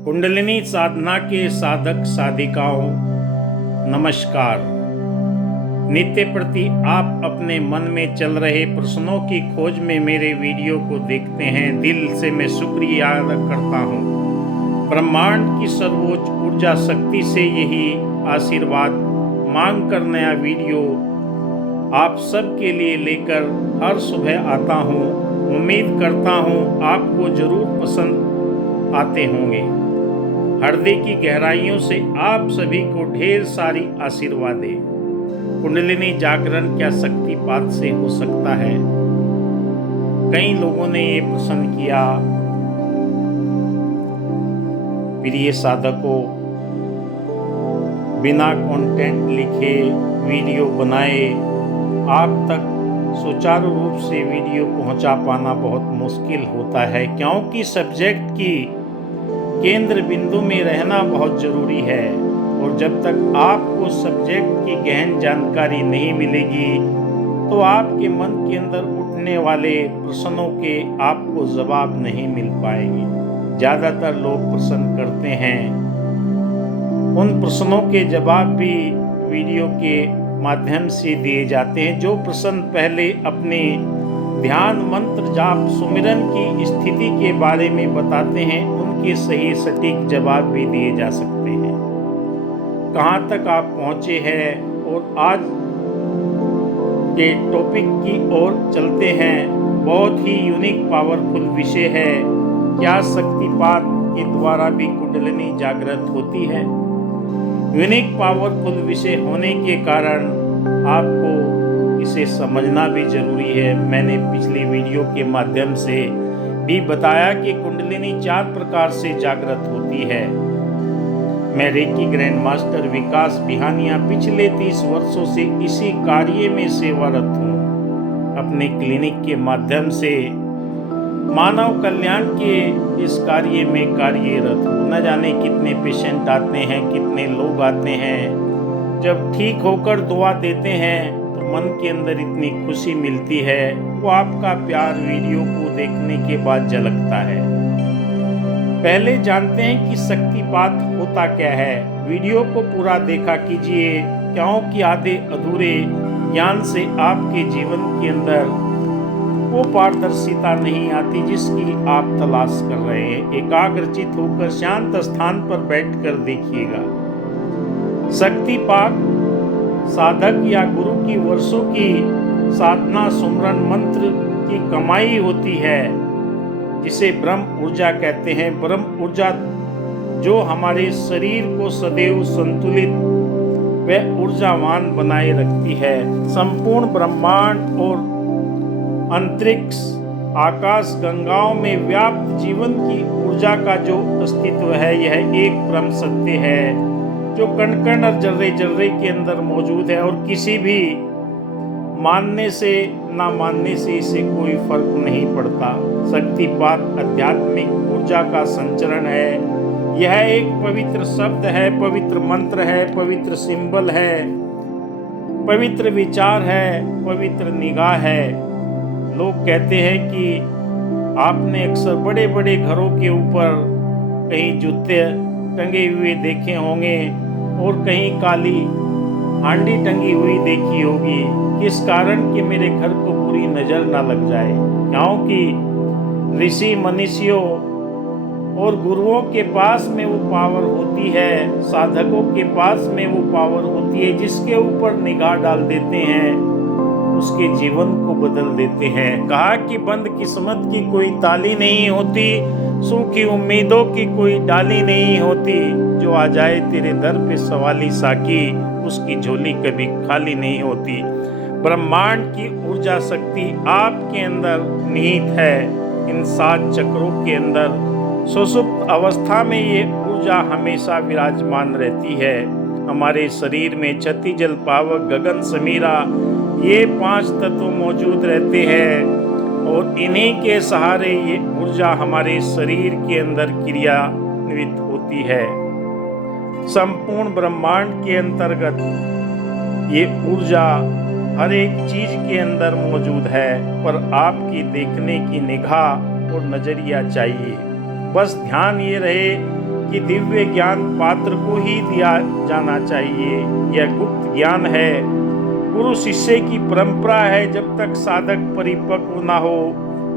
कुंडलिनी साधना के साधक साधिकाओं नमस्कार। नित्य प्रति आप अपने मन में चल रहे प्रश्नों की खोज में मेरे वीडियो को देखते हैं। दिल से मैं शुक्रिया अदा करता हूँ। ब्रह्मांड की सर्वोच्च ऊर्जा शक्ति से यही आशीर्वाद मांग कर नया वीडियो आप सबके लिए लेकर हर सुबह आता हूँ। उम्मीद करता हूँ आपको जरूर पसंद आते होंगे। हृदय की गहराइयों से आप सभी को ढेर सारी आशीर्वादें। कुंडलिनी जागरण क्या शक्तिपात से हो सकता है? कई लोगों ने ये प्रश्न किया। प्रिय साधकों, बिना कंटेंट लिखे वीडियो बनाए आप तक सुचारू रूप से वीडियो पहुंचा पाना बहुत मुश्किल होता है, क्योंकि सब्जेक्ट की केंद्र बिंदु में रहना बहुत ज़रूरी है। और जब तक आपको सब्जेक्ट की गहन जानकारी नहीं मिलेगी तो आपके मन के अंदर उठने वाले प्रश्नों के आपको जवाब नहीं मिल पाएंगे। ज़्यादातर लोग प्रश्न करते हैं, उन प्रश्नों के जवाब भी वीडियो के माध्यम से दिए जाते हैं। जो प्रश्न पहले अपने ध्यान मंत्र जाप सुमिरन की स्थिति के बारे में बताते हैं, उनके सही सटीक जवाब भी दिए जा सकते हैं। कहाँ तक आप पहुँचे हैं और आज के टॉपिक की ओर चलते हैं। बहुत ही यूनिक पावरफुल विषय है। क्या शक्तिपात के द्वारा भी कुंडलिनी जागृत होती है? यूनिक पावरफुल विषय होने के कारण आपको इसे समझना भी जरूरी है। मैंने पिछली वीडियो के माध्यम से भी बताया कि कुंडलिनी 4 प्रकार से जागृत होती है। मैं रेकी ग्रैंड मास्टर विकास बिहानिया पिछले 30 वर्षों से इसी कार्य में सेवारत हूँ। अपने क्लिनिक के माध्यम से मानव कल्याण के इस कार्य में कार्यरत हूँ। न जाने कितने पेशेंट आते हैं, कितने लोग आते हैं। जब ठीक होकर दुआ देते हैं तो मन के अंदर इतनी खुशी मिलती है, वो आपका प्यार वीडियो को देखने के बाद झलकता है। पहले जानते हैं कि शक्तिपात होता क्या है। वीडियो को पूरा देखा कीजिए, क्योंकि आधे अधूरे ज्ञान से आपके जीवन के अंदर वो पारदर्शिता नहीं आती जिसकी आप तलाश कर रहे हैं। एकाग्रचित होकर शांत स्थान पर बैठकर देखिएगा। शक्तिपात साधक या गुरु की वर्षों की साधना सुमरन मंत्र की कमाई होती है, जिसे ब्रह्म ऊर्जा कहते हैं। ब्रह्म ऊर्जा जो हमारे शरीर को सदैव संतुलित व ऊर्जावान बनाए रखती है। संपूर्ण ब्रह्मांड और अंतरिक्ष आकाश गंगाओं में व्याप्त जीवन की ऊर्जा का जो अस्तित्व है, यह एक परम सत्य है जो कण कण और जर्रे जर्रे के अंदर मौजूद है। और किसी भी मानने से ना मानने से इसे कोई फर्क नहीं पड़ता। शक्तिपात आध्यात्मिक ऊर्जा का संचरण है। यह एक पवित्र शब्द है, पवित्र मंत्र है, पवित्र सिंबल है, पवित्र विचार है, पवित्र निगाह है। लोग कहते हैं कि आपने अक्सर बड़े बड़े घरों के ऊपर कहीं जूते टंगे हुए देखे होंगे और कहीं काली हांडी टंगी हुई देखी होगी। किस कारण कि मेरे घर को पूरी नजर ना लग जाए, क्योंकि ऋषि मनीषियों और गुरुओं के पास में वो पावर होती है, साधकों के पास में वो पावर होती है, जिसके ऊपर निगाह डाल देते हैं उसके जीवन को बदल देते हैं। कहा कि बंद किस्मत की कोई ताली नहीं होती, सूखी उम्मीदों की कोई डाली नहीं होती। जो आ जाए तेरे दर पे सवाली साकी, उसकी झोली कभी खाली नहीं होती। ब्रह्मांड की ऊर्जा शक्ति आपके अंदर निहित है। इन 7 चक्रों के अंदर सुषुप्त अवस्था में ये ऊर्जा हमेशा विराजमान रहती है। हमारे शरीर में छत्ती जल पावक गगन समीरा ये 5 तत्व मौजूद रहते हैं, और इन्हीं के सहारे ये ऊर्जा हमारे शरीर के अंदर क्रियान्वित होती है। संपूर्ण ब्रह्मांड के अंतर्गत ये ऊर्जा हर एक चीज के अंदर मौजूद है, पर आपकी देखने की निगाह और नजरिया चाहिए। बस ध्यान ये रहे कि दिव्य ज्ञान पात्र को ही दिया जाना चाहिए। यह गुप्त ज्ञान है, गुरु शिष्य की परंपरा है। जब तक साधक परिपक्व ना हो,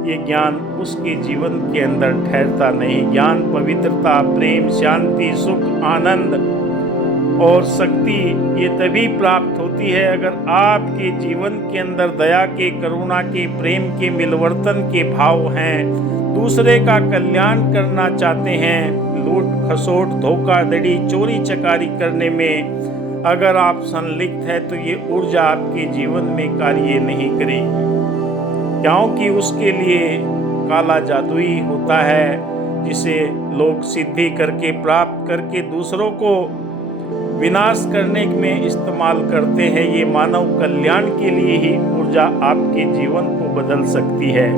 ये ज्ञान उसके जीवन के अंदर ठहरता नहीं। ज्ञान पवित्रता, प्रेम, शांति, सुख, आनंद और शक्ति ये तभी प्राप्त होती है अगर आपके जीवन के अंदर दया के, करुणा के, प्रेम के, मिलवर्तन के भाव हैं, दूसरे का कल्याण करना चाहते हैं। लूट खसोट, धोखाधड़ी, चोरी चकारी करने में अगर आप संलिप्त है तो ये ऊर्जा आपके जीवन में कार्य नहीं करेगी, क्योंकि उसके लिए काला जादू ही होता है, जिसे लोग सिद्धि करके, प्राप्त करके दूसरों को विनाश करने में इस्तेमाल करते हैं। ये मानव कल्याण के लिए ही ऊर्जा आपके जीवन को बदल सकती है।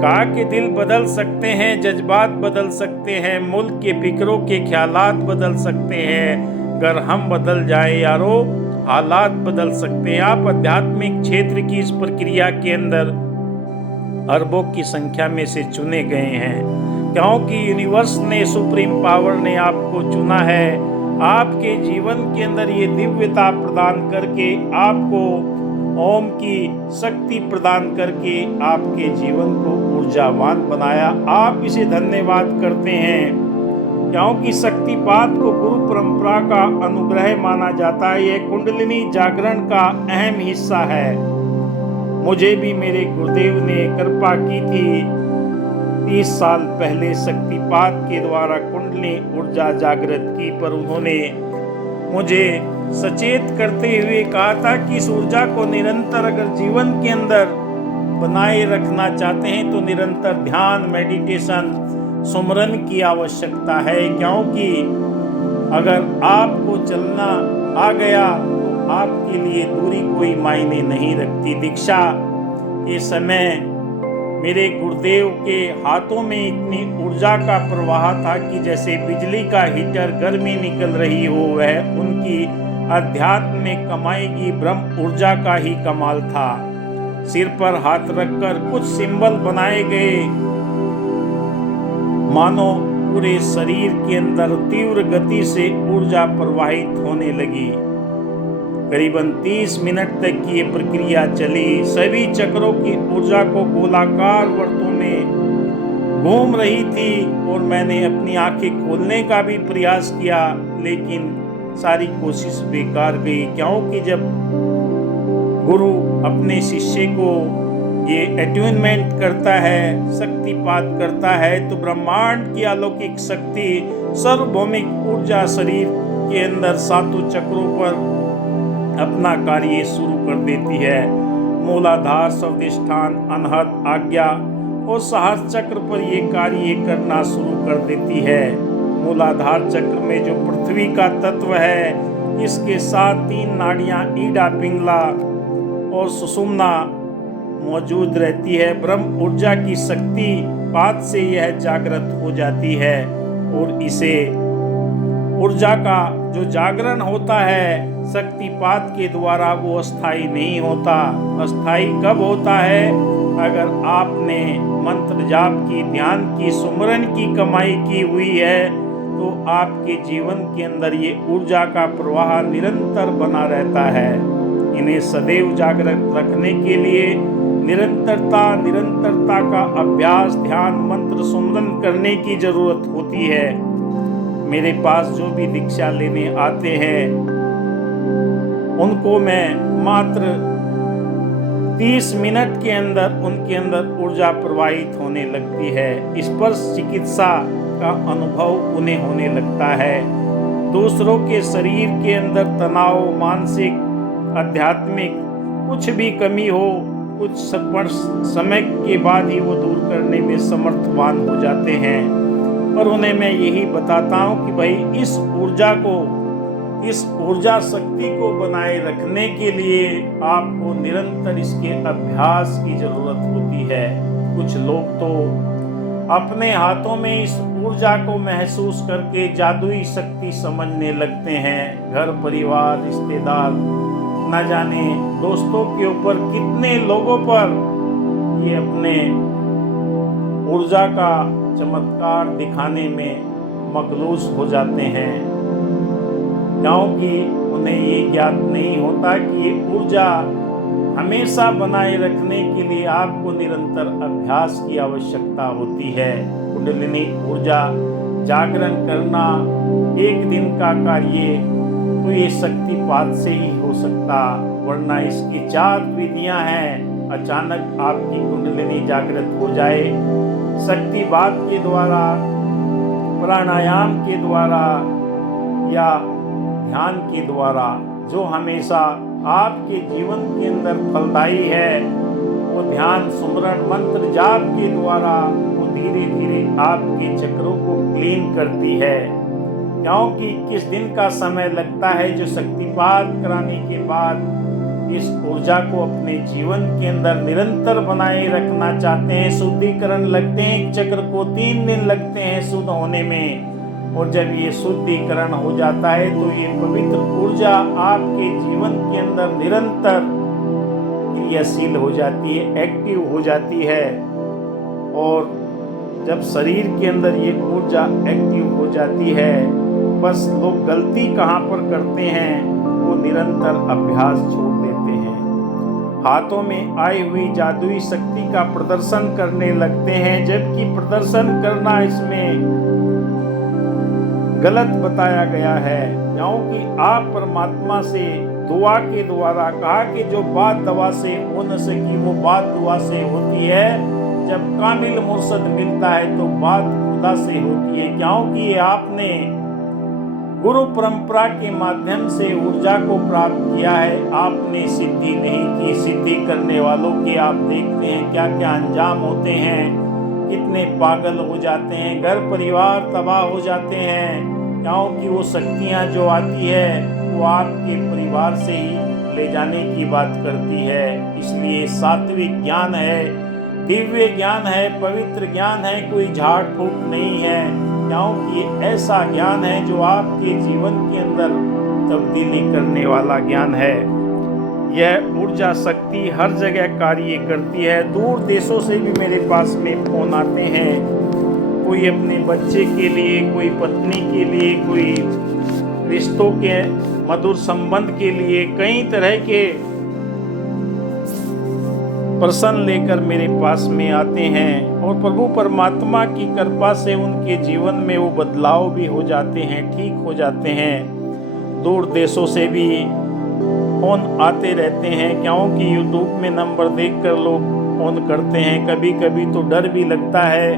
कहा कि दिल बदल सकते हैं, जज्बात बदल सकते हैं, मुल्क के फिक्रों के ख्यालात बदल सकते हैं। अगर हम बदल जाए यारो, हालात बदल सकते हैं। आप आध्यात्मिक क्षेत्र की इस प्रक्रिया के अंदर अरबों की संख्या में से चुने गए हैं, क्योंकि यूनिवर्स ने, सुप्रीम पावर ने आपको चुना है। आपके जीवन के अंदर ये दिव्यता प्रदान करके, आपको ओम की शक्ति प्रदान करके आपके जीवन को ऊर्जावान बनाया। आप इसे धन्यवाद करते हैं, क्योंकि शक्तिपात को गुरु परंपरा का अनुग्रह माना जाता है। यह कुंडलिनी जागरण का अहम हिस्सा है। मुझे भी मेरे गुरुदेव ने कृपा की थी 30 साल पहले शक्तिपात के द्वारा कुंडली ऊर्जा जागृत की, पर उन्होंने मुझे सचेत करते हुए कहा था कि इस ऊर्जा को निरंतर अगर जीवन के अंदर बनाए रखना चाहते हैं तो निरंतर ध्यान, मेडिटेशन, सुमरन की आवश्यकता है। क्योंकि अगर आपको चलना आ गया तो आपके लिए दूरी कोई मायने नहीं रखती। दीक्षा के समय मेरे गुरुदेव के हाथों में इतनी ऊर्जा का प्रवाह था कि जैसे बिजली का हीटर गर्मी निकल रही हो। वह उनकी आध्यात्मिक कमाई की ब्रह्म ऊर्जा का ही कमाल था। सिर पर हाथ रखकर कुछ सिंबल बनाए गए, मानो पूरे शरीर के अंदर तीव्र गति से ऊर्जा प्रवाहित होने लगी। करीबन 30 मिनट तक की ये प्रक्रिया चली। सभी चक्रों की ऊर्जा को गोलाकार वृत्तों में घूम रही थी और मैंने अपनी आंखें खोलने का भी प्रयास किया, लेकिन सारी कोशिश बेकार गई। क्योंकि जब गुरु अपने शिष्य को ये अट्यूनमेंट करता है, शक्तिपात करता है, तो ब्रह्मांड की अलौकिक शक्ति, सार्वभौमिक ऊर्जा शरीर के अंदर सातों चक्रों पर अपना कार्य शुरू कर देती है। मूलाधार, स्वादिष्ठान, अनहद, आज्ञा और सहस्र चक्र पर ये कार्य करना शुरू कर देती है। मूलाधार चक्र में जो पृथ्वी का तत्व है, इसके साथ 3 नाड़ियां ईडा, पिंगला और सुषुम्ना मौजूद रहती है। ब्रह्म ऊर्जा की शक्ति पात से यह जागृत हो जाती है और इसे ऊर्जा का जो जागरण होता है शक्तिपात के द्वारा, वो अस्थाई नहीं होता। अस्थाई कब होता है? अगर आपने मंत्र जाप की, ध्यान की, सुमरन की कमाई की हुई है तो आपके जीवन के अंदर ये ऊर्जा का प्रवाह निरंतर बना रहता है। इन्हें सदैव जागृत रखने के लिए निरंतरता का अभ्यास, ध्यान, मंत्र, सुमरन करने की जरूरत होती है। मेरे पास जो भी दीक्षा लेने आते हैं उनको मैं मात्र 30 मिनट के अंदर उनके अंदर ऊर्जा प्रवाहित होने लगती है। स्पर्श चिकित्सा का अनुभव उन्हें होने लगता है। दूसरों के शरीर के अंदर तनाव, मानसिक, आध्यात्मिक कुछ भी कमी हो, कुछ समय के बाद ही वो दूर करने में समर्थवान हो जाते हैं। पर उन्हें मैं यही बताता हूँ कि भाई इस ऊर्जा शक्ति को बनाए रखने के लिए आपको निरंतर इसके अभ्यास की जरूरत होती है। कुछ लोग तो अपने हाथों में इस ऊर्जा को महसूस करके जादुई शक्ति समझने लगते हैं। घर परिवार, रिश्तेदार, न जाने दोस्तों के ऊपर कितने लोगों पर ये अपने ऊर्जा का चमत्कार दिखाने में मखलूस हो जाते हैं, क्योंकि उन्हें ये ज्ञात नहीं होता कि ये ऊर्जा हमेशा बनाए रखने के लिए आपको निरंतर अभ्यास की आवश्यकता होती है। कुंडलिनी ऊर्जा जागरण करना एक दिन का कार्य तो ये शक्तिपात से ही हो सकता, वरना इसकी 4 विधियां हैं। अचानक आपकी कुंडलिनी जागृत हो जाए, शक्तिपात के द्वारा, प्राणायाम के द्वारा या ध्यान के द्वारा, जो हमेशा आपके जीवन के अंदर फलदायी है, वो ध्यान सुमरण मंत्र जाप के द्वारा वो धीरे धीरे आपके चक्रों को क्लीन करती है। क्योंकि 21 दिन का समय लगता है जो शक्तिपात कराने के बाद इस ऊर्जा को अपने जीवन के अंदर निरंतर बनाए रखना चाहते हैं। शुद्धिकरण लगते हैं, चक्र को 3 दिन लगते हैं शुद्ध होने में, और जब ये शुद्धिकरण हो जाता है तो ये पवित्र ऊर्जा आपके जीवन के अंदर निरंतर क्रियाशील हो जाती है, एक्टिव हो जाती है। और जब शरीर के अंदर ये ऊर्जा एक्टिव हो जाती है, बस लोग गलती कहाँ पर करते हैं, वो निरंतर अभ्यास छोड़ देते हैं, हाथों में आई हुई जादुई शक्ति का प्रदर्शन करने लगते हैं, जबकि प्रदर्शन करना इसमें गलत बताया गया है। क्योंकि आप परमात्मा से दुआ के द्वारा कहा कि जो बात दवा से हो न सकी वो बात दुआ से होती है। जब कामिल मुर्शद मिलता है तो बात खुदा से होती है, क्योंकि आपने गुरु परंपरा के माध्यम से ऊर्जा को प्राप्त किया है। आपने सिद्धि नहीं की, सिद्धि करने वालों के आप देखते हैं क्या क्या अंजाम होते हैं, कितने पागल हो जाते हैं, घर परिवार तबाह हो जाते हैं, क्योंकि वो शक्तियाँ जो आती है वो आपके परिवार से ही ले जाने की बात करती है। इसलिए सात्विक ज्ञान है, दिव्य ज्ञान है, पवित्र ज्ञान है, कोई झाड़ फूक नहीं है, क्योंकि ये ऐसा ज्ञान है जो आपके जीवन के अंदर तब्दीली करने वाला ज्ञान है। यह ऊर्जा शक्ति हर जगह कार्य करती है। दूर देशों से भी मेरे पास में फोन आते हैं, कोई अपने बच्चे के लिए, कोई पत्नी के लिए, कोई रिश्तों के मधुर संबंध के लिए, कई तरह के प्रश्न लेकर मेरे पास में आते हैं, और प्रभु परमात्मा की कृपा से उनके जीवन में वो बदलाव भी हो जाते हैं, ठीक हो जाते हैं। दूर देशों से भी फोन आते रहते हैं, क्योंकि यूट्यूब में नंबर देखकर लोग फोन करते हैं। कभी कभी तो डर भी लगता है,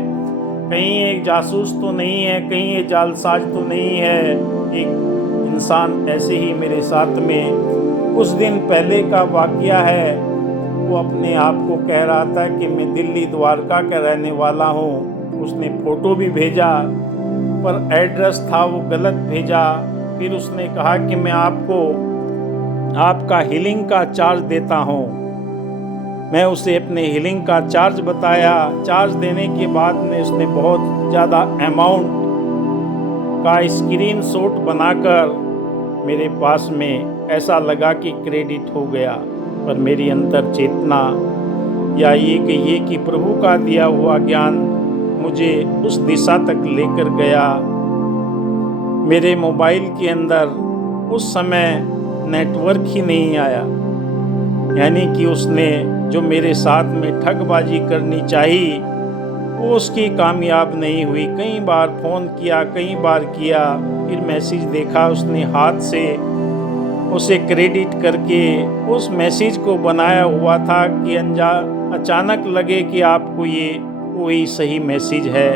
कहीं एक जासूस तो नहीं है, कहीं एक जालसाज तो नहीं है। एक इंसान ऐसे ही मेरे साथ में कुछ दिन पहले का वाकया है, वो अपने आप को कह रहा था कि मैं दिल्ली द्वारका का रहने वाला हूँ। उसने फ़ोटो भी भेजा, पर एड्रेस था वो गलत भेजा। फिर उसने कहा कि मैं आपको आपका हीलिंग का चार्ज देता हूँ। मैं उसे अपने हीलिंग का चार्ज बताया। चार्ज देने के बाद में उसने बहुत ज़्यादा अमाउंट का स्क्रीनशॉट बनाकर मेरे पास में, ऐसा लगा कि क्रेडिट हो गया, पर मेरी अंतर चेतना या ये कहिए कि प्रभु का दिया हुआ ज्ञान मुझे उस दिशा तक लेकर गया। मेरे मोबाइल के अंदर उस समय नेटवर्क ही नहीं आया, यानी कि उसने जो मेरे साथ में ठगबाजी करनी चाहिए वो उसकी कामयाब नहीं हुई। कई बार फ़ोन किया, कई बार किया, फिर मैसेज देखा, उसने हाथ से उसे क्रेडिट करके उस मैसेज को बनाया हुआ था कि अचानक लगे कि आपको ये वही सही मैसेज है।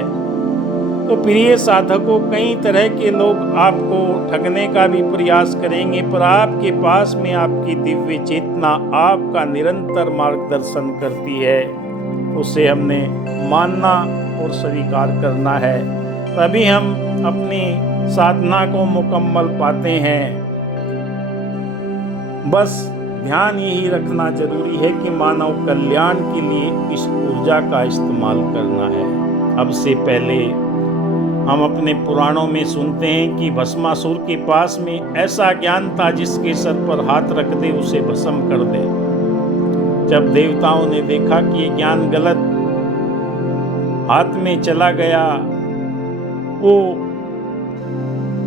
तो प्रिय साधकों, कई तरह के लोग आपको ठगने का भी प्रयास करेंगे, पर आपके पास में आपकी दिव्य चेतना आपका निरंतर मार्गदर्शन करती है। उसे हमने मानना और स्वीकार करना है, तभी हम अपनी साधना को मुकम्मल पाते हैं। बस ध्यान यही रखना जरूरी है कि मानव कल्याण के लिए इस ऊर्जा का इस्तेमाल करना है। अब से पहले हम अपने पुराणों में सुनते हैं कि भस्मासुर के पास में ऐसा ज्ञान था जिसके सर पर हाथ रख दे उसे भस्म कर दे। जब देवताओं ने देखा कि ये ज्ञान गलत हाथ में चला गया, वो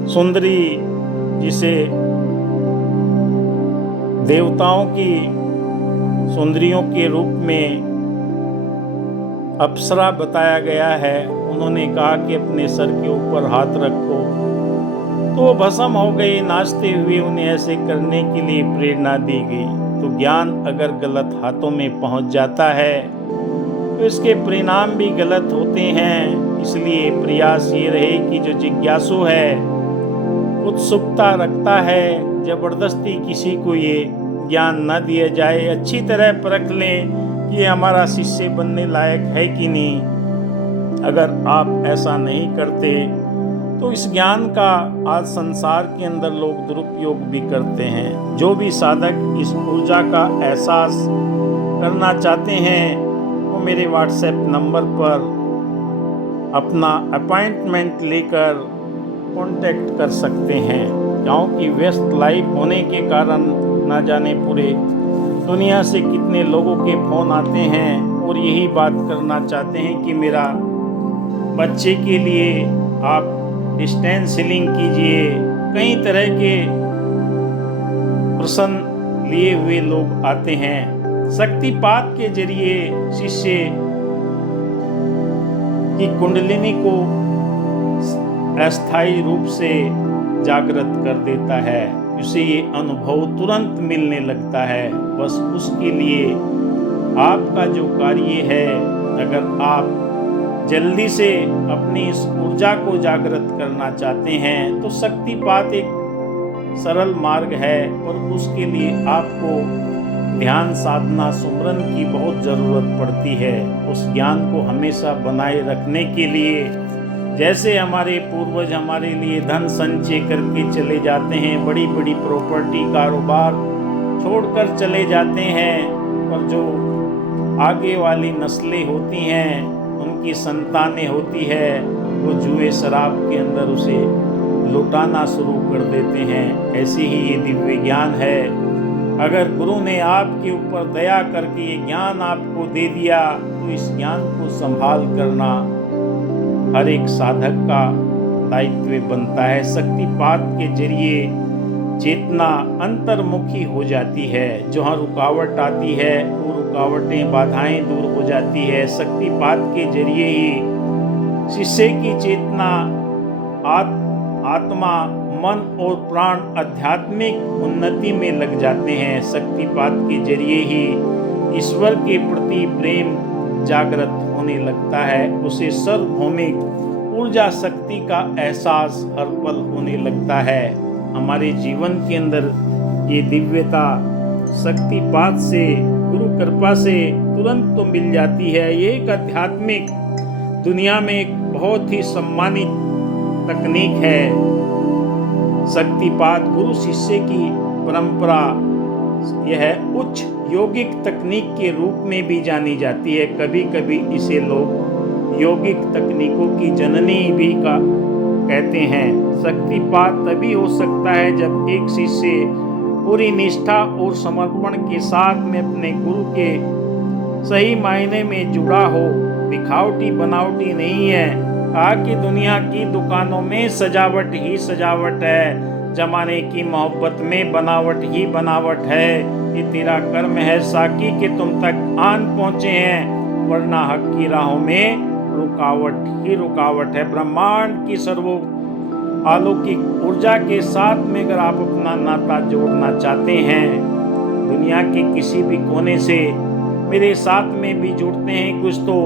सुंदरी, जिसे देवताओं की सुंदरियों के रूप में अप्सरा बताया गया है, उन्होंने कहा कि अपने सर के ऊपर हाथ रखो, तो वो भस्म हो गए। नाचते हुए उन्हें ऐसे करने के लिए प्रेरणा दी गई। तो ज्ञान अगर गलत हाथों में पहुंच जाता है तो इसके परिणाम भी गलत होते हैं। इसलिए प्रयास ये रहे कि जो जिज्ञासु है, उत्सुकता रखता है, जबरदस्ती किसी को ये ज्ञान न दिया जाए। अच्छी तरह परख लें कि हमारा शिष्य बनने लायक है कि नहीं। अगर आप ऐसा नहीं करते तो इस ज्ञान का आज संसार के अंदर लोग दुरुपयोग भी करते हैं। जो भी साधक इस ऊर्जा का एहसास करना चाहते हैं वो मेरे व्हाट्सएप नंबर पर अपना अपॉइंटमेंट लेकर कांटेक्ट कर सकते हैं, क्योंकि व्यस्त लाइफ होने के कारण ना जाने पूरे दुनिया से कितने लोगों के फ़ोन आते हैं और यही बात करना चाहते हैं कि मेरा बच्चे के लिए आप डिस्टेंस हीलिंग कीजिए। कई तरह के प्रश्न लिए हुए लोग आते हैं। शक्तिपात के जरिए शिष्य की कुंडलिनी को अस्थायी रूप से जागृत कर देता है। उसे ये अनुभव तुरंत मिलने लगता है। बस उसके लिए आपका जो कार्य है, अगर आप जल्दी से अपनी इस ऊर्जा को जागृत करना चाहते हैं तो शक्तिपात एक सरल मार्ग है, पर उसके लिए आपको ध्यान, साधना, सुमरन की बहुत ज़रूरत पड़ती है। उस ज्ञान को हमेशा बनाए रखने के लिए, जैसे हमारे पूर्वज हमारे लिए धन संचय करके चले जाते हैं, बड़ी बड़ी प्रॉपर्टी, कारोबार छोड़कर चले जाते हैं, पर जो आगे वाली नस्लें होती हैं, उनकी संतानें होती है, वो जुए शराब के अंदर उसे लुटाना शुरू कर देते हैं। ऐसे ही ये दिव्य ज्ञान है। अगर गुरु ने आपके ऊपर दया करके ये ज्ञान आपको दे दिया तो इस ज्ञान को संभाल करना हर एक साधक का दायित्व बनता है। शक्तिपात के जरिए चेतना अंतर्मुखी हो जाती है। जहाँ रुकावट आती है वो रुकावटें, बाधाएं दूर हो जाती है। शक्तिपात के जरिए ही शिष्य की चेतना, आत्मा, मन और प्राण आध्यात्मिक उन्नति में लग जाते हैं। शक्तिपात के जरिए ही ईश्वर के प्रति प्रेम जागृत होने लगता है। उसे सार्वभौमिक ऊर्जा शक्ति का एहसास हर पल होने लगता है। हमारे जीवन के अंदर ये दिव्यता शक्तिपात से, गुरु कृपा से तुरंत तो मिल जाती है। ये एक आध्यात्मिक दुनिया में एक बहुत ही सम्मानित तकनीक है। शक्तिपात गुरु शिष्य की परंपरा यह उच्च यौगिक तकनीक के रूप में भी जानी जाती है। कभी कभी इसे लोग यौगिक तकनीकों की जननी भी का कहते हैं। शक्तिपात तभी हो सकता है जब एक शिष्य पूरी निष्ठा और समर्पण के साथ में अपने गुरु के सही मायने में जुड़ा हो। दिखावटी बनावटी नहीं है। कहा कि दुनिया की दुकानों में सजावट ही सजावट है, जमाने की मोहब्बत में बनावट ही बनावट है। ये तेरा कर्म है साकी कि तुम तक आन पहुँचे हैं, वरना हक की राहों में रुकावट ही रुकावट है। ब्रह्मांड की सर्वो अलौकिक ऊर्जा के साथ में अगर आप अपना नाता जोड़ना चाहते हैं, दुनिया के किसी भी कोने से मेरे साथ में भी जुड़ते हैं। कुछ तो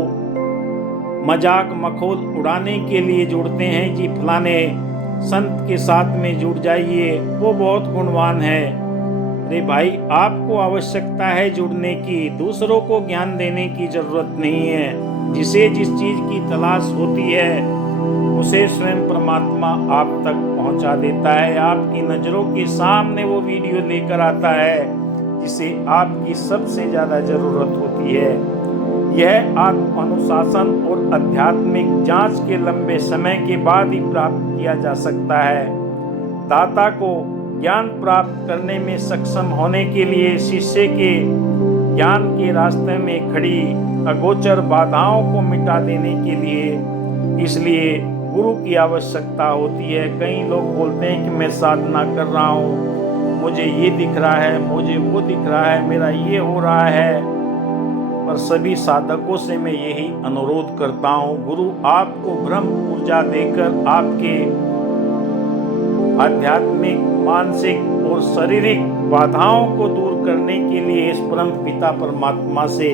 मजाक मखौल उड़ाने के लिए जुड़ते हैं कि फलाने संत के साथ में जुड़ जाइए, वो बहुत गुणवान है। अरे भाई, आपको आवश्यकता है जुड़ने की, दूसरों को ज्ञान देने की जरूरत नहीं है। जिसे जिस चीज की तलाश होती है उसे स्वयं परमात्मा आप तक पहुंचा देता है। आपकी नजरों के सामने वो वीडियो लेकर आता है जिसे आपकी सबसे ज्यादा जरूरत होती है। यह आत्म अनुशासन और आध्यात्मिक जांच के लंबे समय के बाद ही प्राप्त किया जा सकता है। दाता को ज्ञान प्राप्त करने में सक्षम होने के लिए शिष्य के ज्ञान के रास्ते में खड़ी अगोचर बाधाओं को मिटा देने के लिए, इसलिए गुरु की आवश्यकता होती है। कई लोग बोलते हैं कि मैं साधना कर रहा हूँ, मुझे ये दिख रहा है, मुझे वो दिख रहा है, मेरा ये हो रहा है। पर सभी साधकों से मैं यही अनुरोध करता हूँ, गुरु आपको ब्रह्म ऊर्जा देकर आपके आध्यात्मिक, मानसिक और शारीरिक बाधाओं को दूर करने के लिए इस परम पिता परमात्मा से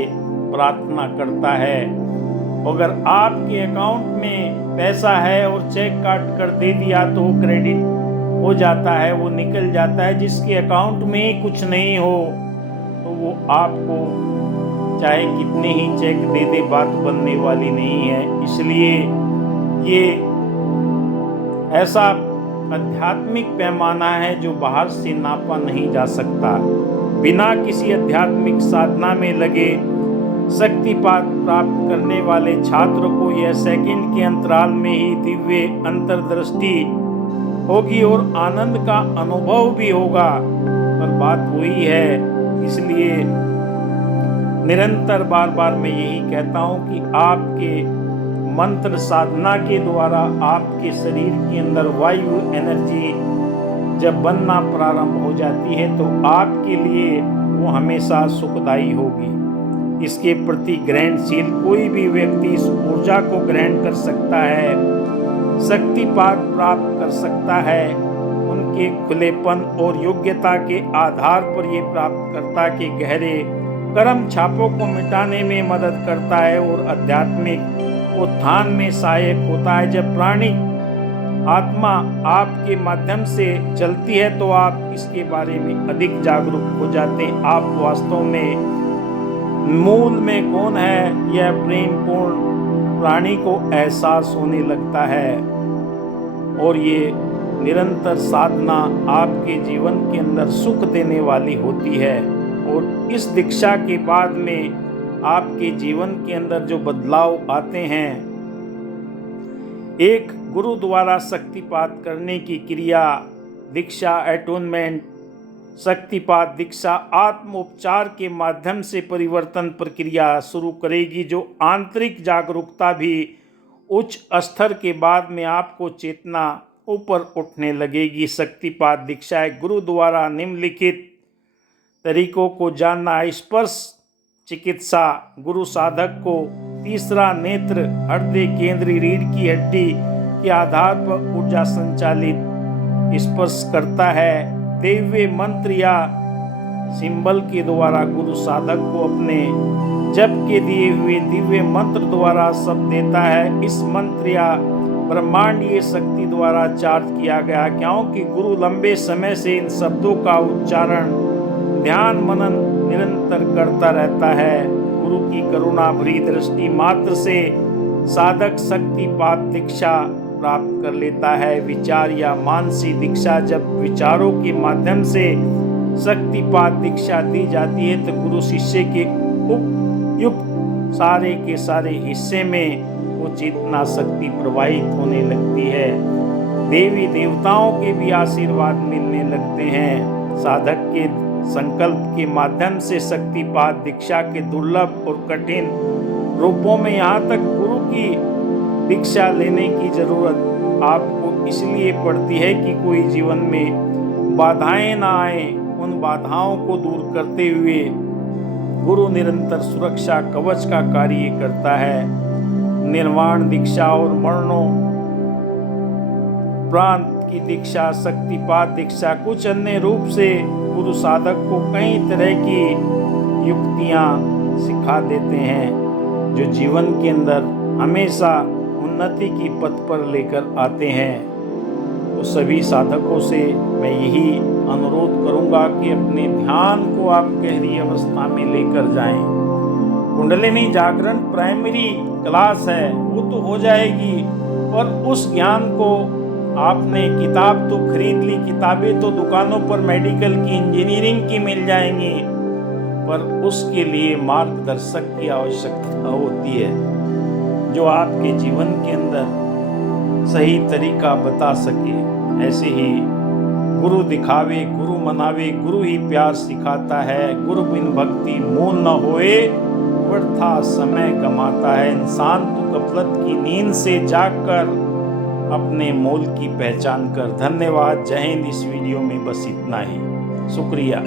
प्रार्थना करता है। अगर आपके अकाउंट में पैसा है और चेक काट कर दे दिया तो वो क्रेडिट हो जाता है, वो निकल जाता है। जिसके अकाउंट में ही कुछ नहीं हो तो वो आपको चाहे कितने ही चेक दे दे, बात बनने वाली नहीं है। इसलिए ये ऐसा आध्यात्मिक पैमाना है जो बाहर से नापा नहीं जा सकता। बिना किसी आध्यात्मिक साधना में लगे शक्तिपात प्राप्त करने वाले छात्र को यह सेकंड के अंतराल में ही दिव्य अंतर्दृष्टि होगी और आनंद का अनुभव भी होगा। पर बात वही है, इसलिए निरंतर बार बार मैं यही कहता हूँ कि आपके मंत्र साधना के द्वारा आपके शरीर के अंदर वायु एनर्जी जब बनना प्रारंभ हो जाती है तो आपके लिए वो हमेशा सुखदायी होगी। इसके प्रति ग्रहणशील कोई भी व्यक्ति इस ऊर्जा को ग्रहण कर सकता है, शक्तिपात प्राप्त कर सकता है। उनके खुलेपन और योग्यता के आधार पर ये प्राप्तकर्ता के गहरे कर्म छापों को मिटाने में मदद करता है और आध्यात्मिक उत्थान में सहायक होता है। जब प्राणिक आत्मा आपके माध्यम से चलती है तो आप इसके बारे में अधिक जागरूक हो जाते हैं। आप वास्तव में मूल में कौन है यह प्रेम पूर्ण प्राणी को एहसास होने लगता है। और ये निरंतर साधना आपके जीवन के अंदर सुख देने वाली होती है। और इस दीक्षा के बाद में आपके जीवन के अंदर जो बदलाव आते हैं, एक गुरु द्वारा शक्तिपात करने की क्रिया दीक्षा एटोनमेंट, शक्तिपात दीक्षा आत्मोपचार के माध्यम से परिवर्तन प्रक्रिया शुरू करेगी जो आंतरिक जागरूकता भी उच्च स्तर के बाद में आपको चेतना ऊपर उठने लगेगी। शक्तिपात दीक्षा गुरु द्वारा निम्नलिखित तरीकों को जानना। स्पर्श चिकित्सा गुरु साधक को तीसरा नेत्र, हृदय केंद्रीय रीढ़ की हड्डी के आधार पर ऊर्जा संचालित स्पर्श करता है। दिव्य मंत्र या सिंबल के द्वारा गुरु साधक को अपने जप के दिए हुए दिव्य मंत्र द्वारा शब्द देता है। इस मंत्र या ब्रह्मांडीय शक्ति द्वारा चार्ज किया गया, क्योंकि गुरु लंबे समय से इन शब्दों का उच्चारण, ध्यान, मनन निरंतर करता रहता है। गुरु की करुणा भरी दृष्टि मात्र से साधक शक्तिपात दीक्षा प्राप्त कर लेता है। विचार या मानसी दीक्षा, जब विचारों के माध्यम से शक्तिपात दीक्षा दी जाती है तो गुरु शिष्य के उपयुक्त सारे के सारे हिस्से में वो चेतना शक्ति प्रवाहित होने लगती है। देवी देवताओं के भी आशीर्वाद मिलने लगते हैं। साधक के संकल्प के माध्यम से शक्तिपात दीक्षा के दुर्लभ और कठिन रूपों में यहाँ तक गुरु की दीक्षा लेने की जरूरत आपको इसलिए पड़ती है कि कोई जीवन में बाधाएं ना आए। उन बाधाओं को दूर करते हुए गुरु निरंतर सुरक्षा कवच का कार्य करता है। निर्वाण दीक्षा और मरणों प्रांत की दीक्षा, शक्तिपात दीक्षा कुछ अन्य रूप से गुरु साधक को कई तरह की युक्तियां सिखा देते हैं जो जीवन के अंदर हमेशा उन्नति की पथ पर लेकर आते हैं। तो सभी साधकों से मैं यही अनुरोध करूंगा कि अपने ध्यान को आप गहरी अवस्था में लेकर जाएं। कुंडलिनी जागरण प्राइमरी क्लास है वो तो हो जाएगी, और उस ज्ञान को आपने किताब तो खरीद ली, किताबें तो दुकानों पर मेडिकल की, इंजीनियरिंग की मिल जाएंगी, पर उसके लिए मार्गदर्शक की आवश्यकता होती है जो आपके जीवन के अंदर सही तरीका बता सके। ऐसे ही गुरु दिखावे, गुरु मनावे, गुरु ही प्यार सिखाता है। गुरु बिन भक्ति मूल न होए, वृथा समय कमाता है। इंसान तो गफलत की नींद से जागकर अपने मोल की पहचान कर। धन्यवाद। जय हिंद। इस वीडियो में बस इतना ही। शुक्रिया।